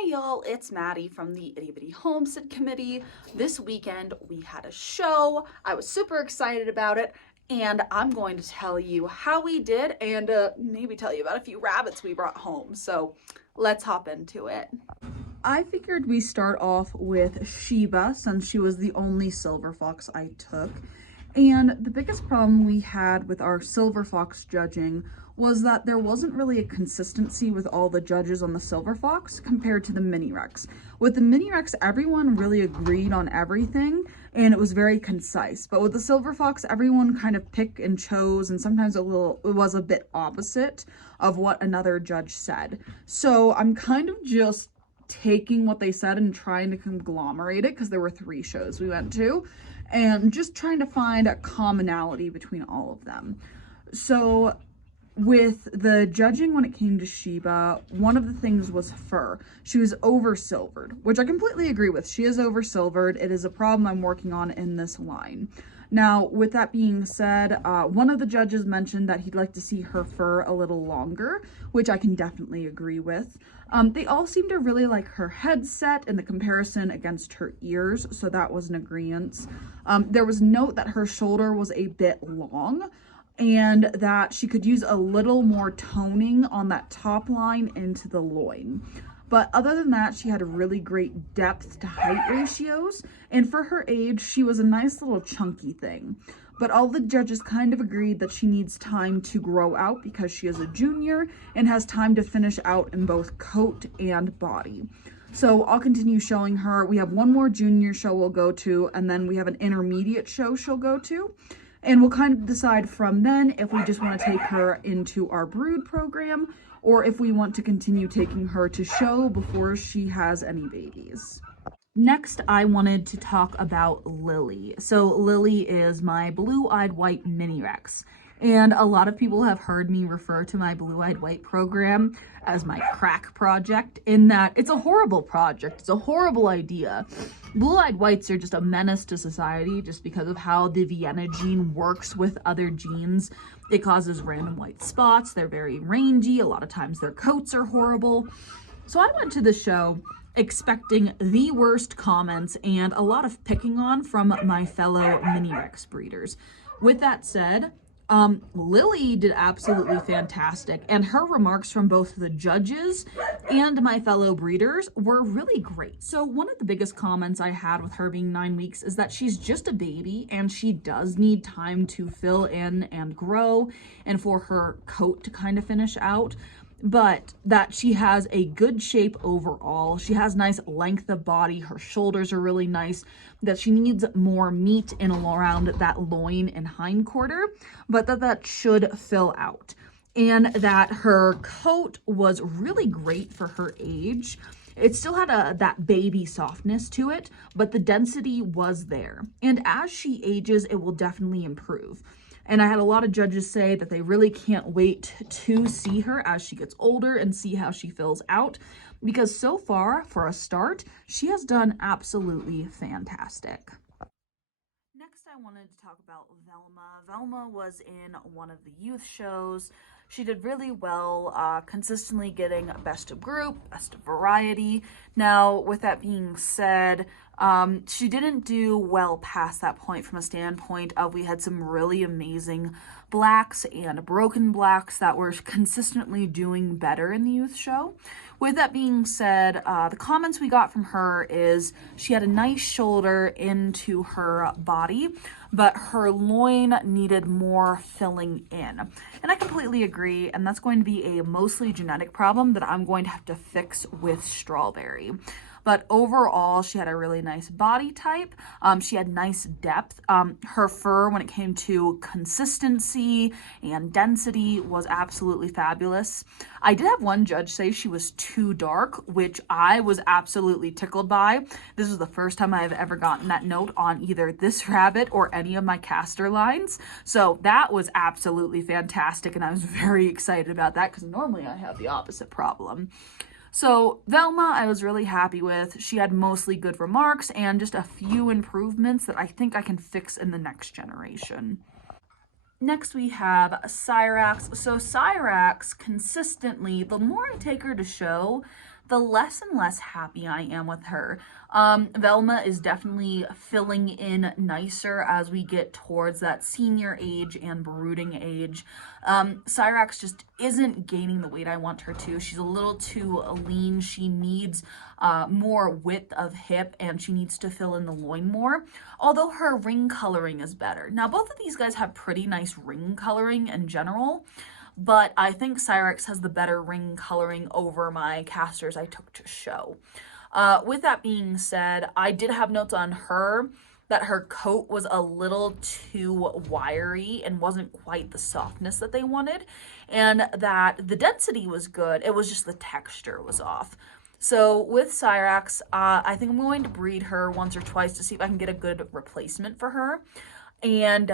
Hey y'all, it's Maddie from the Itty Bitty Homestead Committee. This weekend we had a show. I was super excited about it, and I'm going to tell you how we did and maybe tell you about a few rabbits we brought home. So let's hop into it. I figured we start off with Sheba since she was the only silver fox I took. And the biggest problem we had with our silver fox judging was that there wasn't really a consistency with all the judges on the silver fox compared to the mini Rex. With the mini Rex, everyone really agreed on everything and it was very concise. But with the silver fox, everyone kind of picked and chose, and sometimes it was a bit opposite of what another judge said. So I'm kind of just taking what they said and trying to conglomerate it, because there were 3 shows we went to, and just trying to find a commonality between all of them. So with the judging, when it came to Sheba, one of the things was fur. She was over silvered, which I completely agree with. She is over silvered. It is a problem I'm working on in this line. Now, with that being said, one of the judges mentioned that he'd like to see her fur a little longer, which I can definitely agree with. They all seem to really like her headset and the comparison against her ears, so that was an agreement. There was note that her shoulder was a bit long and that she could use a little more toning on that top line into the loin. But other than that, she had a really great depth to height ratios, and for her age, she was a nice little chunky thing. But all the judges kind of agreed that she needs time to grow out because she is a junior and has time to finish out in both coat and body. So I'll continue showing her. We have one more junior show we'll go to, and then we have an intermediate show she'll go to. And we'll kind of decide from then if we just want to take her into our brood program or if we want to continue taking her to show before she has any babies. Next, I wanted to talk about Lily. So Lily is my blue-eyed white mini Rex. And a lot of people have heard me refer to my blue-eyed white program as my crack project, in that it's a horrible project. It's a horrible idea. Blue-eyed whites are just a menace to society just because of how the Vienna gene works with other genes. It causes random white spots. They're very rangy. A lot of times their coats are horrible. So I went to the show expecting the worst comments and a lot of picking on from my fellow mini Rex breeders. With that said, Lily did absolutely fantastic, and her remarks from both the judges and my fellow breeders were really great. So one of the biggest comments I had with her being 9 weeks is that she's just a baby and she does need time to fill in and grow and for her coat to kind of finish out, but that she has a good shape overall. She has nice length of body. Her shoulders are really nice, that she needs more meat in around that loin and hindquarter, but that should fill out. And that her coat was really great for her age. It still had that baby softness to it, but the density was there. And as she ages, it will definitely improve. And I had a lot of judges say that they really can't wait to see her as she gets older and see how she fills out, because so far, for a start, she has done absolutely fantastic. Next, I wanted to talk about Velma. Velma was in one of the youth shows. She did really well, consistently getting best of group, best of variety. Now, with that being said, she didn't do well past that point from a standpoint of we had some really amazing blacks and broken blacks that were consistently doing better in the youth show. With that being said, the comments we got from her is she had a nice shoulder into her body, but her loin needed more filling in. And I completely agree, and that's going to be a mostly genetic problem that I'm going to have to fix with Strawberry. But overall, she had a really nice body type. She had nice depth. Her fur, when it came to consistency and density, was absolutely fabulous. I did have one judge say she was too dark, which I was absolutely tickled by. This was the first time I've ever gotten that note on either this rabbit or any of my caster lines. So that was absolutely fantastic, and I was very excited about that because normally I have the opposite problem. So Velma, I was really happy with. She had mostly good remarks and just a few improvements that I think I can fix in the next generation. Next we have Cyrax. So Cyrax consistently, the more I take her to show, the less and less happy I am with her. Velma is definitely filling in nicer as we get towards that senior age and brooding age. Cyrax just isn't gaining the weight I want her to. She's a little too lean. She needs more width of hip, and she needs to fill in the loin more, although her ring coloring is better. Now, both of these guys have pretty nice ring coloring in general, but I think Cyrax has the better ring coloring over my casters I took to show. With that being said, I did have notes on her that her coat was a little too wiry and wasn't quite the softness that they wanted, and that the density was good, it was just the texture was off. So with Cyrax, I think I'm going to breed her once or twice to see if I can get a good replacement for her, and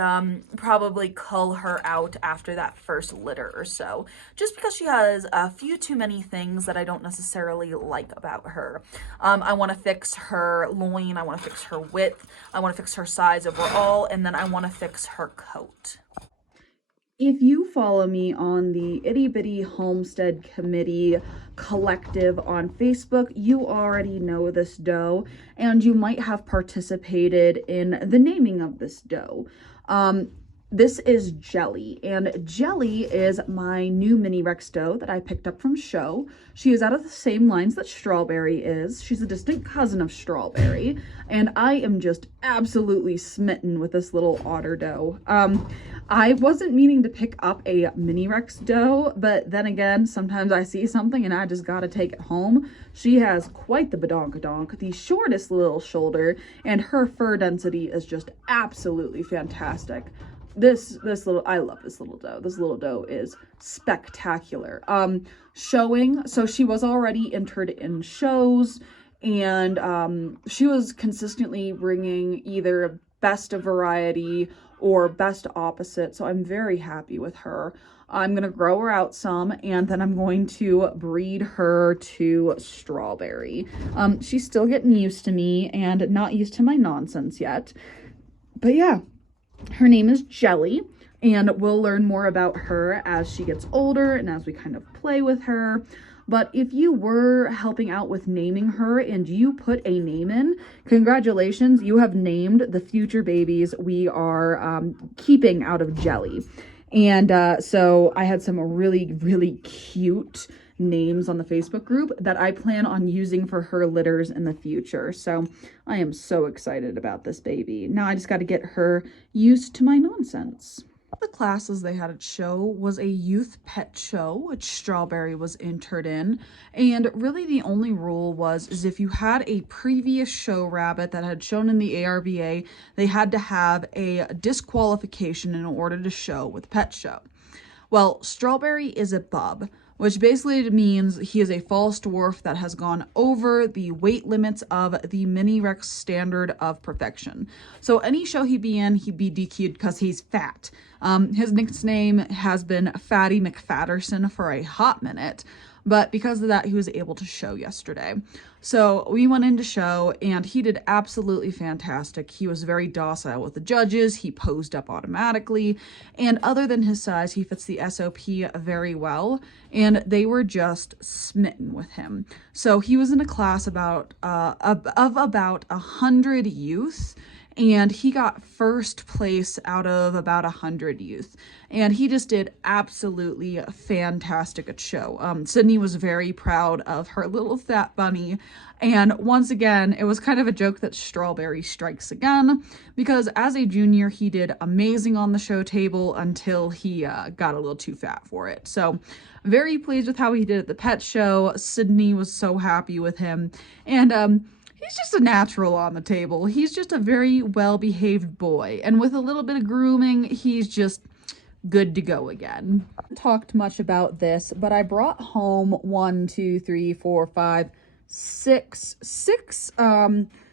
probably cull her out after that first litter or so, just because she has a few too many things that I don't necessarily like about her. I want to fix her loin, I want to fix her width, I want to fix her size overall, and then I want to fix her coat. If you follow me on the Itty Bitty Homestead Committee collective on Facebook, you already know this doe, and you might have participated in the naming of this doe. This is Jelly, and Jelly is my new mini Rex doe that I picked up from show. She is out of the same lines that Strawberry is. She's a distant cousin of Strawberry, and I am just absolutely smitten with this little otter doe. I wasn't meaning to pick up a mini Rex doe, but then again, sometimes I see something and I just gotta take it home. She has quite the badonkadonk, the shortest little shoulder, and her fur density is just absolutely fantastic. This little, I love this little doe. This little doe is spectacular. Showing, so she was already entered in shows, and she was consistently bringing either best of variety or best opposite, so I'm very happy with her. I'm gonna grow her out some, and then I'm going to breed her to Strawberry. She's still getting used to me and not used to my nonsense yet, but yeah. Her name is Jelly, and we'll learn more about her as she gets older and as we kind of play with her. But if you were helping out with naming her and you put a name in, congratulations, you have named the future babies we are keeping out of Jelly. And so I had some really, really cute names on the Facebook group that I plan on using for her litters in the future. So I am so excited about this baby. Now I just got to get her used to my nonsense. The classes they had at show was a youth pet show, which Strawberry was entered in, and really the only rule is if you had a previous show rabbit that had shown in the ARBA, they had to have a disqualification in order to show with pet show. Well, Strawberry is a bub, which basically means he is a false dwarf that has gone over the weight limits of the mini Rex standard of perfection. So any show he'd be in, he'd be DQ'd because he's fat. His nickname has been Fatty McFatterson for a hot minute, but because of that, he was able to show yesterday. So we went into show, and he did absolutely fantastic. He was very docile with the judges. He posed up automatically, and other than his size, he fits the SOP very well, and they were just smitten with him. So he was in a class of about 100 youth, and he got first place out of about 100 youth, and he just did absolutely fantastic at show. Sydney was very proud of her little fat bunny, and once again, it was kind of a joke that Strawberry strikes again, because as a junior, he did amazing on the show table until he got a little too fat for it. So very pleased with how he did at the pet show. Sydney was so happy with him, and he's just a natural on the table. He's just a very well-behaved boy, and with a little bit of grooming, he's just good to go again. I haven't talked much about this, but I brought home 6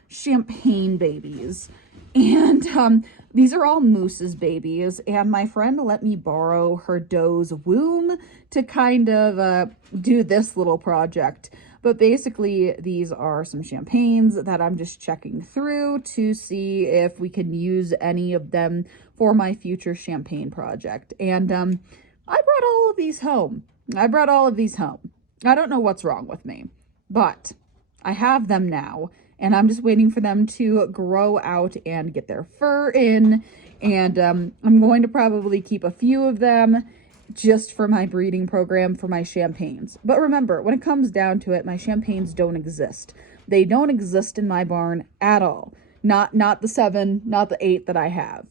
champagne babies, and these are all Moose's babies, and my friend let me borrow her doe's womb to kind of do this little project. But basically, these are some champagnes that I'm just checking through to see if we can use any of them for my future champagne project. And I brought all of these home. I don't know what's wrong with me, but I have them now, and I'm just waiting for them to grow out and get their fur in, and I'm going to probably keep a few of them just for my breeding program for my champagnes. But remember, when it comes down to it, my champagnes don't exist. They don't exist in my barn at all. Not the 7, not the 8 that I have.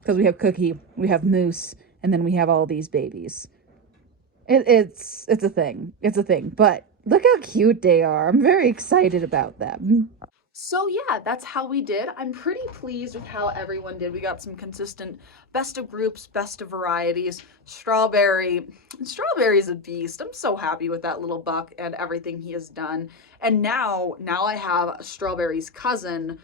Because we have Cookie, we have Moose, and then we have all these babies. It's a thing. It's a thing. But look how cute they are. I'm very excited about them. So yeah, that's how we did. I'm pretty pleased with how everyone did. We got some consistent best of groups, best of varieties. Strawberry's a beast. I'm so happy with that little buck and everything he has done. And now I have Strawberry's cousin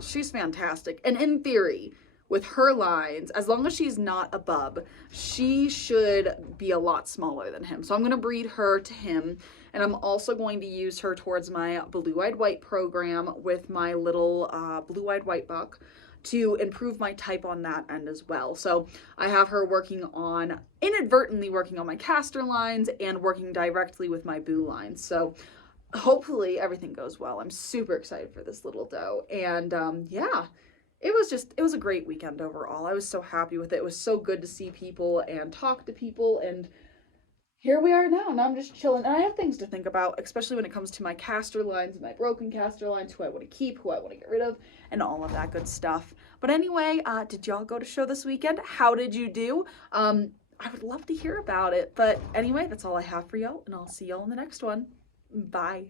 she's fantastic. And in theory, with her lines, as long as she's not a bub, she should be a lot smaller than him. So I'm going to breed her to him. And I'm also going to use her towards my blue-eyed white program with my little blue-eyed white buck to improve my type on that end as well. So I have her inadvertently working on my caster lines and working directly with my boo lines. So hopefully everything goes well. I'm super excited for this little doe. And yeah, it was a great weekend overall. I was so happy with it. It was so good to see people and talk to people, and here we are now. Now I'm just chilling, and I have things to think about, especially when it comes to my caster lines, my broken caster lines, who I want to keep, who I want to get rid of, and all of that good stuff. But anyway, did y'all go to show this weekend? How did you do? I would love to hear about it. But anyway, that's all I have for y'all, and I'll see y'all in the next one. Bye.